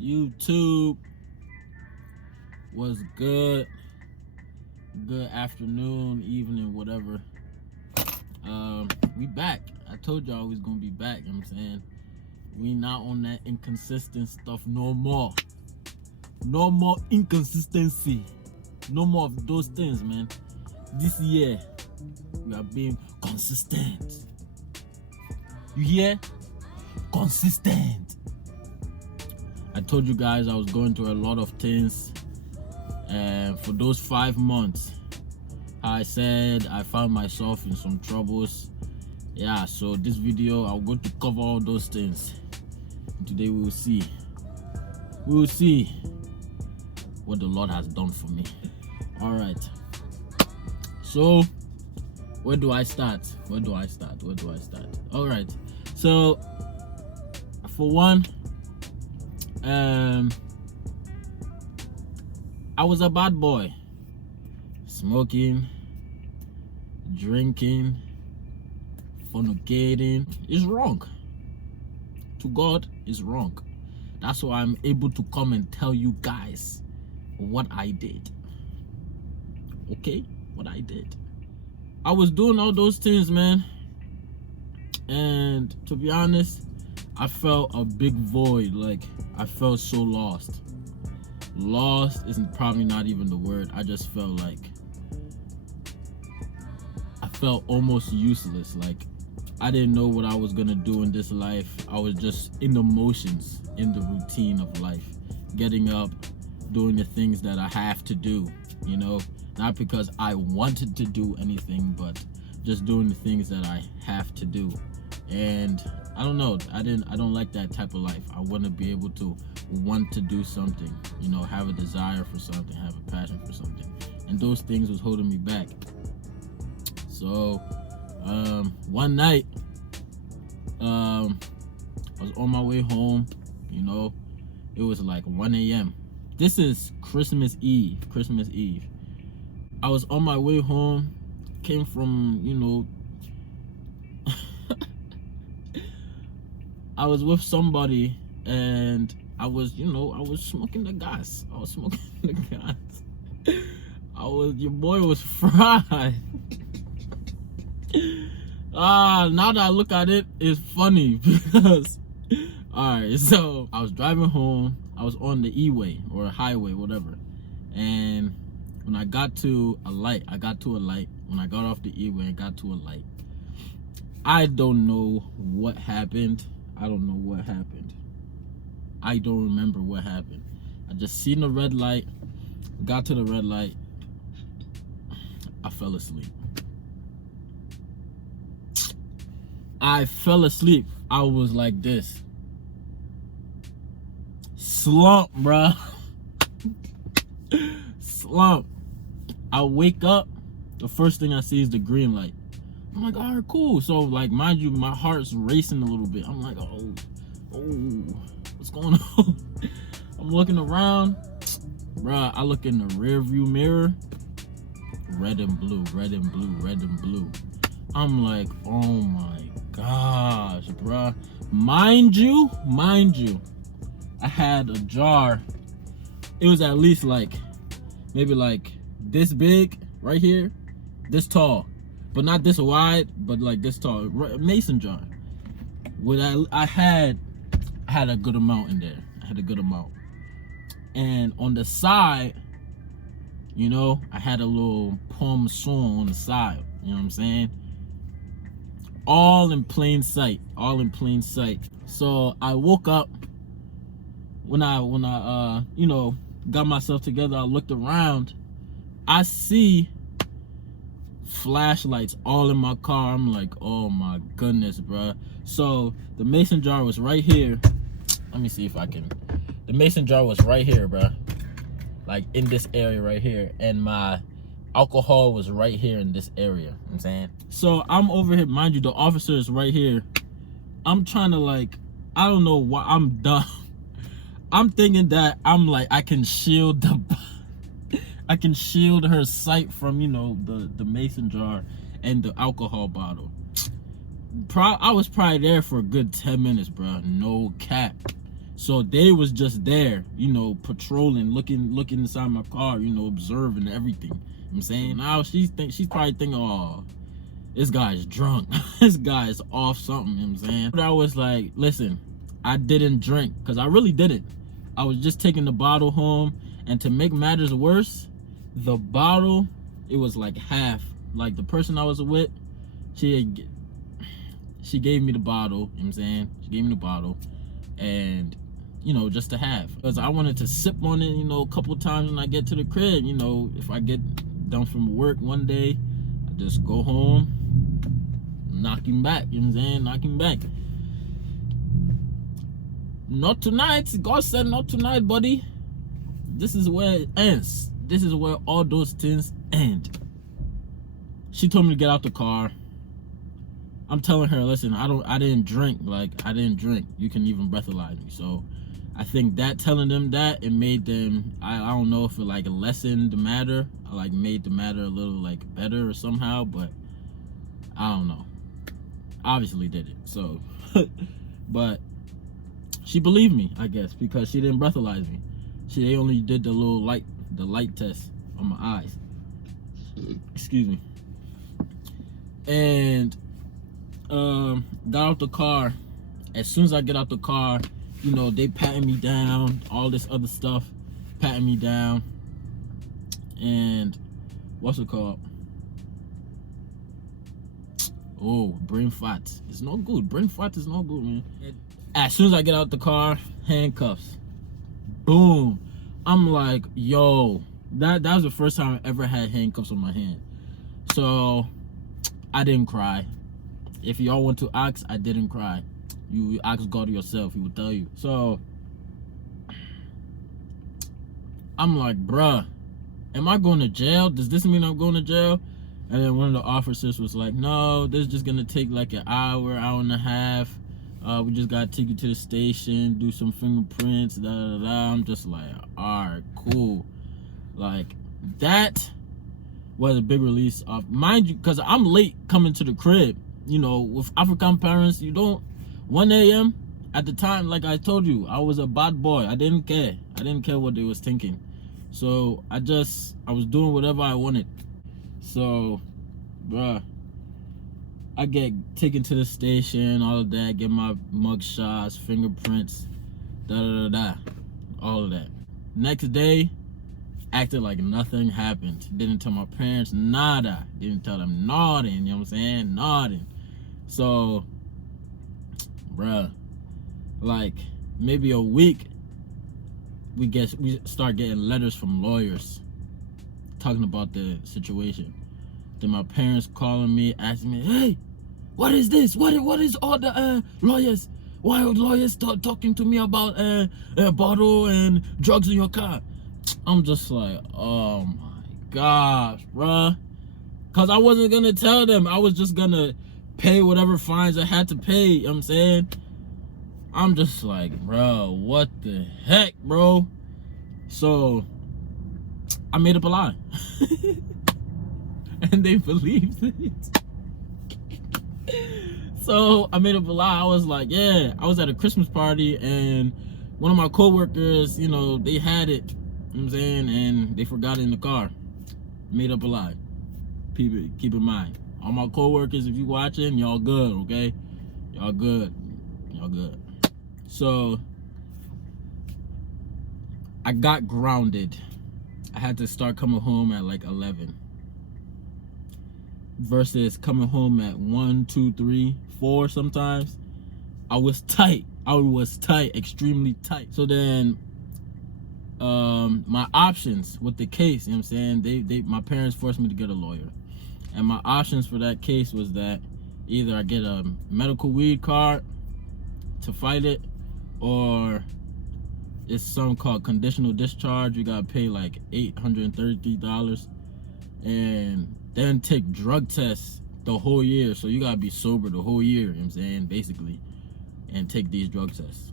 YouTube was good. Good afternoon, evening, whatever. We back. I told y'all we was gonna be back, you know what I'm saying? We not on that inconsistent stuff no more. No more inconsistency. No more of those things, man. This year, we are being consistent. You hear? Consistent. I told you guys I was going through a lot of things. And for those 5 months, I said I found myself in some troubles. Yeah, so this video, I'm going to cover all those things. Today we will see. We will see what the Lord has done for me. All right. So, where do I start? Where do I start? All right. So, for one, I was a bad boy. Smoking, drinking, fornicating is wrong. To God is wrong. That's why I'm able to come and tell you guys what I did. Okay? What I did. I was doing all those things, man. And to be honest, I felt a big void. Like, I felt so lost. Lost isn't probably not even the word. I just felt like I felt almost useless. Like, I didn't know what I was gonna do in this life. I was just in the motions, in the routine of life, getting up, doing the things that I have to do, you know, not because I wanted to do anything, but just doing the things that I have to do. And I don't know, I don't like that type of life. I want to be able to want to do something, you know, have a desire for something, have a passion for something, and those things was holding me back. So one night, I was on my way home, you know, it was like 1 a.m. This is Christmas Eve. I was on my way home, came from, you know, I was with somebody, and I was smoking the gas. Your boy was fried. Now that I look at it, it's funny because, alright, so I was driving home. I was on the E-way or a highway, whatever. And when I got to a light, When I got off the E-way and got to a light, I don't know what happened. I don't remember what happened. I just seen the red light, got to the red light, I fell asleep. I was like this. Slump, bruh. Slump. I wake up, the first thing I see is the green light. I'm like, all right, cool. So, like, mind you, my heart's racing a little bit. I'm like, oh, what's going on? I'm looking around. Bruh, I look in the rear view mirror. Red and blue. I'm like, oh my gosh, bruh. Mind you, I had a jar. It was at least like, maybe like this big right here, this tall. But not this wide, but like this tall, mason jar. I had a good amount in there. And on the side, you know, I had a little parmesan on the side. You know what I'm saying? All in plain sight. So I woke up. When I you know, got myself together, I looked around. I see flashlights all in my car. I'm like, oh my goodness, bruh. So the mason jar was right here. Let me see if I can. The mason jar was right here, bruh. Like in this area right here. And my alcohol was right here in this area. You know what I'm saying? So I'm over here, mind you, the officer is right here. I'm trying to, like, I don't know why I'm dumb. I'm thinking that I'm like, I can shield her sight from, you know, the mason jar and the alcohol bottle. I was probably there for a good 10 minutes, bro. No cap. So they was just there, you know, patrolling, looking inside my car, you know, observing everything. You know what I'm saying? Now she's probably thinking, oh, this guy's drunk. This guy is off something, you know what I'm saying? But I was like, listen, I didn't drink, because I really didn't. I was just taking the bottle home, and to make matters worse, the bottle, it was like half. Like the person I was with, she gave me the bottle, you know what I'm saying? She gave me the bottle, and you know, just to have, because I wanted to sip on it, you know, a couple times when I get to the crib. You know, if I get done from work one day, I just go home, knock him back, you know what I'm saying? Knock him back. Not tonight. God said not tonight, buddy. This is where it ends. This is where all those things end. She told me to get out the car. I'm telling her, listen, I didn't drink. Like, I didn't drink. You can even breathalyze me. So I think that telling them that, it made them, I don't know if it like lessened the matter, or like made the matter a little like better or somehow, but I don't know. Obviously did it. So but she believed me, I guess, because she didn't breathalyze me. They only did the light test on my eyes. Excuse me. And got out the car. As soon as I get out the car, you know, they patting me down, all this other stuff, patting me down. And what's it called? Oh, brain fat. It's not good. Brain fat is not good, man. As soon as I get out the car, handcuffs. Boom. I'm like, yo, that was the first time I ever had handcuffs on my hand. So I didn't cry. If y'all want to ask, I didn't cry. You ask God yourself, he will tell you. So I'm like, bruh, am I going to jail? Does this mean I'm going to jail? And then one of the officers was like, no, this is just gonna take like an hour and a half. We just gotta take you to the station, do some fingerprints, da da da. I'm just like, all right, cool. Like, that was a big release of, mind you, because I'm late coming to the crib. You know, with African parents, you don't, 1 a.m. at the time, like I told you, I was a bad boy. I didn't care. I didn't care what they was thinking. So I was doing whatever I wanted. So, bruh, I get taken to the station, all of that, get my mug shots, fingerprints, da da da da, all of that. Next day, acted like nothing happened. Didn't tell my parents nada. Didn't tell them nothing, you know what I'm saying? Nothing. So, bruh, like maybe a week, we start getting letters from lawyers talking about the situation. Then my parents calling me, asking me, hey, what is this? What is all the lawyers? Why are lawyers talking to me about a bottle and drugs in your car? I'm just like, oh my gosh, bruh. Because I wasn't going to tell them. I was just going to pay whatever fines I had to pay. You know what I'm saying? I'm just like, bro, what the heck, bro? So I made up a lie. And they believed it. So I made up a lie. I was like, yeah, I was at a Christmas party and one of my coworkers, you know, they had it, you know what I'm saying, and they forgot it in the car. Made up a lie. Keep in mind, all my coworkers, if you watching, y'all good, okay? Y'all good. Y'all good. So I got grounded. I had to start coming home at like 11 versus coming home at 1, 2, 3, 4 sometimes. I was tight. Extremely tight. So then my options with the case, you know what I'm saying, my parents forced me to get a lawyer. And my options for that case was that either I get a medical weed card to fight it, or it's something called conditional discharge. You gotta pay like $833 and then take drug tests the whole year. So you gotta be sober the whole year, you know what I'm saying, basically, and take these drug tests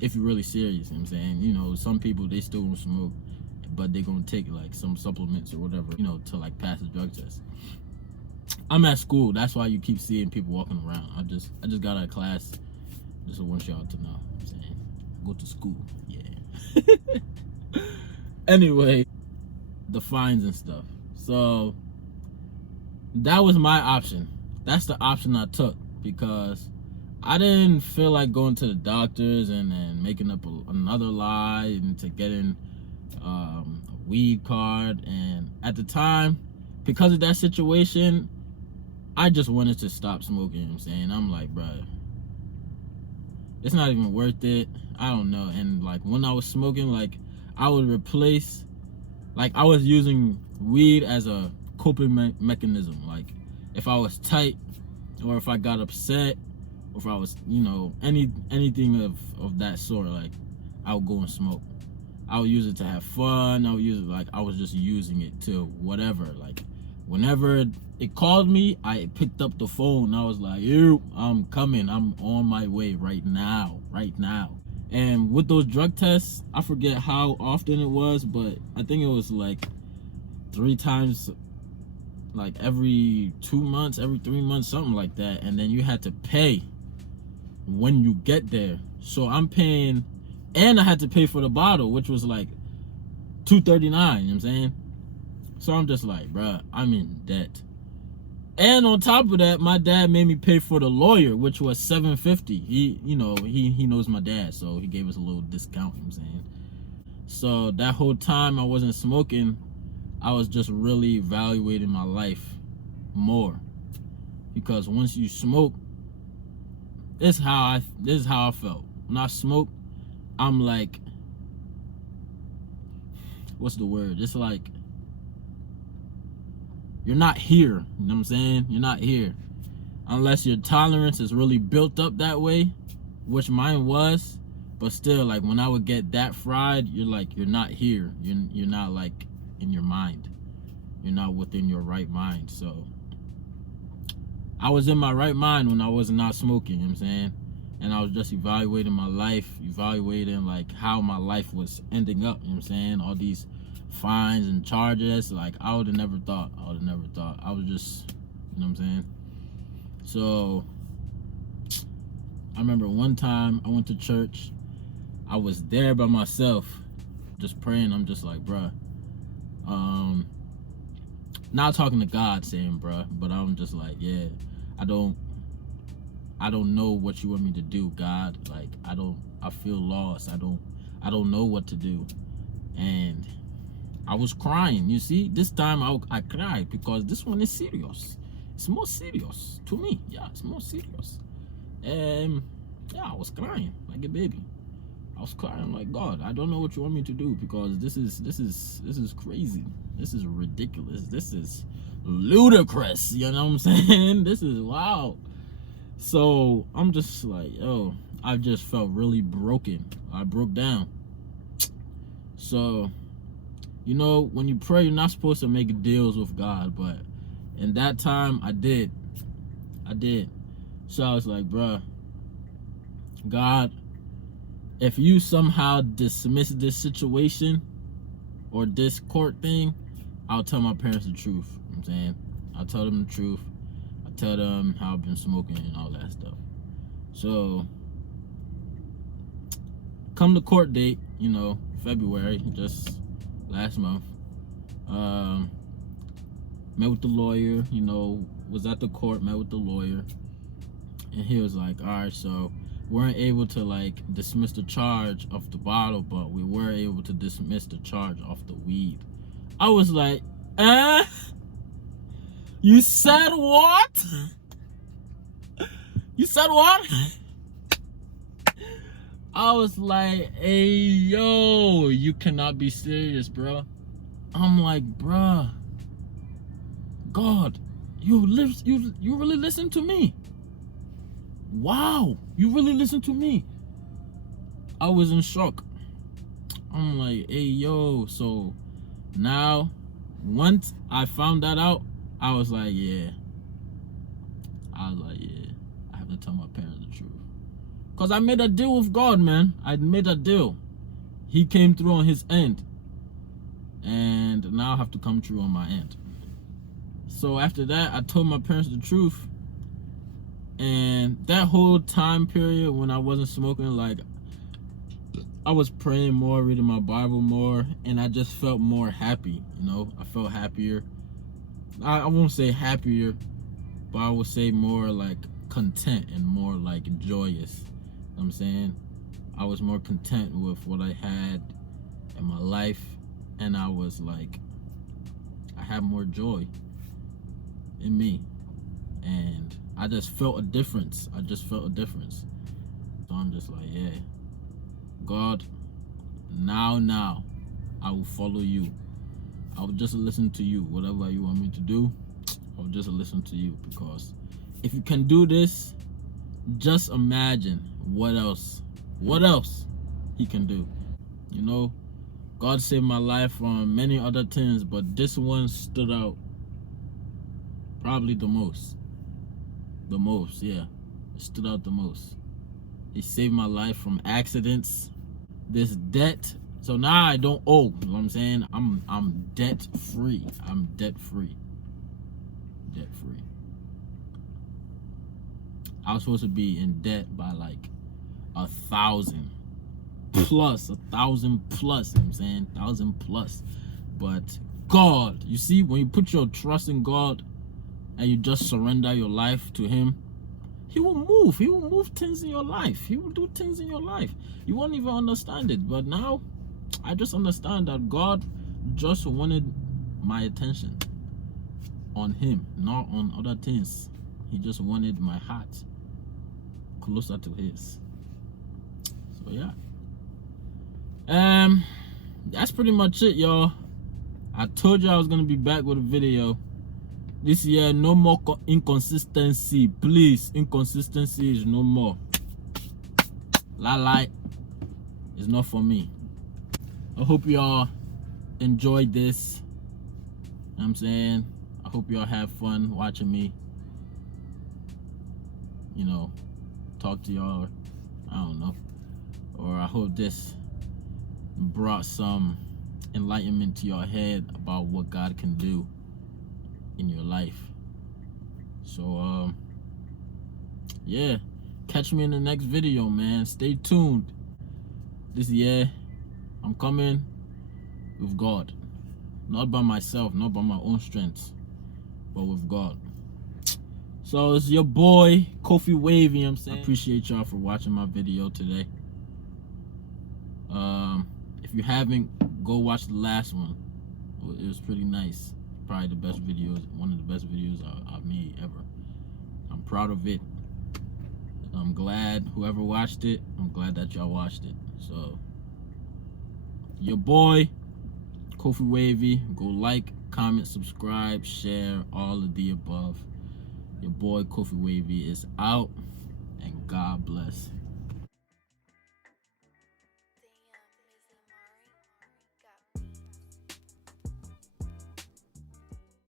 if you're really serious, you know what I'm saying. You know, some people, they still don't smoke, but they're gonna take like some supplements or whatever, you know, to like pass the drug test. I'm at school, that's why you keep seeing people walking around. I just got out of class. Just want y'all to know, you know what I'm saying. go to school. Yeah. Anyway, the fines and stuff. So that was my option. That's the option I took because I didn't feel like going to the doctors and then making up another lie and to getting a weed card. And at the time, because of that situation, I just wanted to stop smoking. You know what I'm saying? I'm like, bro, it's not even worth it. I don't know. And like when I was smoking, like I would replace, like I was using weed as a coping mechanism. Like if I was tight or if I got upset or if I was, anything of that sort, like I would go and smoke. I would use it to have fun. I would use it like I was just using it to whatever. Like whenever it called me, I picked up the phone. I was like, "Ew, I'm coming. I'm on my way right now, right now." And with those drug tests, I forget how often it was, but I think it was like 3 times, like every 2 months, every 3 months, something like that. And then you had to pay when you get there. So I'm paying, and I had to pay for the bottle, which was like $239. You know what I'm saying? So I'm just like, bruh, I'm in debt. And on top of that, my dad made me pay for the lawyer, which was $750. He knows my dad, so he gave us a little discount. You know what I'm saying? So that whole time I wasn't smoking, I was just really evaluating my life more, because once you smoke, this is how I felt. When I smoke, I'm like, what's the word? It's like you're not here. You know what I'm saying? You're not here. Unless your tolerance is really built up that way, which mine was. But still, like when I would get that fried, you're like, you're not here. You're not like in your mind. You're not within your right mind. So I was in my right mind when I was not smoking, you know what I'm saying? And I was just evaluating my life, evaluating like how my life was ending up, you know what I'm saying? All these fines and charges, like I would have never thought. I was just, you know what I'm saying? So I remember one time I went to church. I was there by myself, just praying. I'm just like, bruh, not talking to God saying, bruh, but I'm just like, yeah, I don't know what you want me to do, God. Like I feel lost. I don't know what to do. And I was crying. You see, this time I cried because this one is serious. It's more serious to me. Yeah, it's more serious. And yeah, I was crying like a baby. I was crying like, God, I don't know what you want me to do, because this is crazy. This is ridiculous. This is ludicrous. You know what I'm saying? This is wow. So I'm just like, yo, I just felt really broken. I broke down. So, when you pray, you're not supposed to make deals with God, but in that time, I did. So I was like, bruh, God, if you somehow dismiss this situation or this court thing, I'll tell my parents the truth. You know what I'm saying? I'll tell them the truth. I'll tell them how I've been smoking and all that stuff. So, come the court date, February, just last month, met with the lawyer, was at the court, met with the lawyer, and he was like, all right, so we weren't able to like dismiss the charge of the bottle, but we were able to dismiss the charge of the weed. I was like, you said what? You said what? I was like, hey, yo, you cannot be serious, bro. I'm like, bruh, God, you really listen to me. Wow, you really listen to me. I was in shock. I'm like, hey, yo, so now, once I found that out, I was like, yeah, I have to tell my parents the truth. Because I made a deal with God, man. I made a deal. He came through on his end. And now I have to come through on my end. So after that, I told my parents the truth. And that whole time period when I wasn't smoking, like, I was praying more, reading my Bible more, and I just felt more happy. You know, I felt happier. I won't say happier, but I would say more like content and more like joyous. You know what I'm saying? I was more content with what I had in my life, and I was like, I had more joy in me, and I just felt a difference. I just felt a difference. So I'm just like, yeah, God, now I will follow you. I will just listen to you. Whatever you want me to do, I'll just listen to you, because if you can do this, just imagine what else he can do. You know, God saved my life from many other things, but this one stood out probably the most. Yeah, it stood out the most. He saved my life from accidents, this debt. So now I don't owe. You know what I'm saying? I'm debt free. I'm debt free. Debt free. I was supposed to be in debt by like 1,000 plus, 1,000 plus. You know what I'm saying? 1,000 plus. But God, you see, when you put your trust in God and you just surrender your life to Him, He will move. He will move things in your life. He will do things in your life. You won't even understand it. But now, I just understand that God just wanted my attention on Him, not on other things. He just wanted my heart closer to His. So yeah. That's pretty much it, y'all. I told you I was gonna be back with a video. This year, no more inconsistency. Please, inconsistency is no more. Lie is not for me. I hope y'all enjoyed this. You know what I'm saying, I hope y'all have fun watching me, you know, talk to y'all. I don't know. Or I hope this brought some enlightenment to your head about what God can do in your life. So yeah, catch me in the next video, man. Stay tuned. This year I'm coming with God, not by myself, not by my own strength, but with God. So it's your boy Kofi Wavy. You know what I'm saying, I appreciate y'all for watching my video today. If you haven't, go watch the last one. It was pretty nice. Probably the best videos, one of the best videos I've made ever. I'm proud of it. I'm glad whoever watched it, I'm glad that y'all watched it. So your boy Kofi Wavy, go like, comment, subscribe, share, all of the above. Your boy Kofi Wavy is out, and God bless.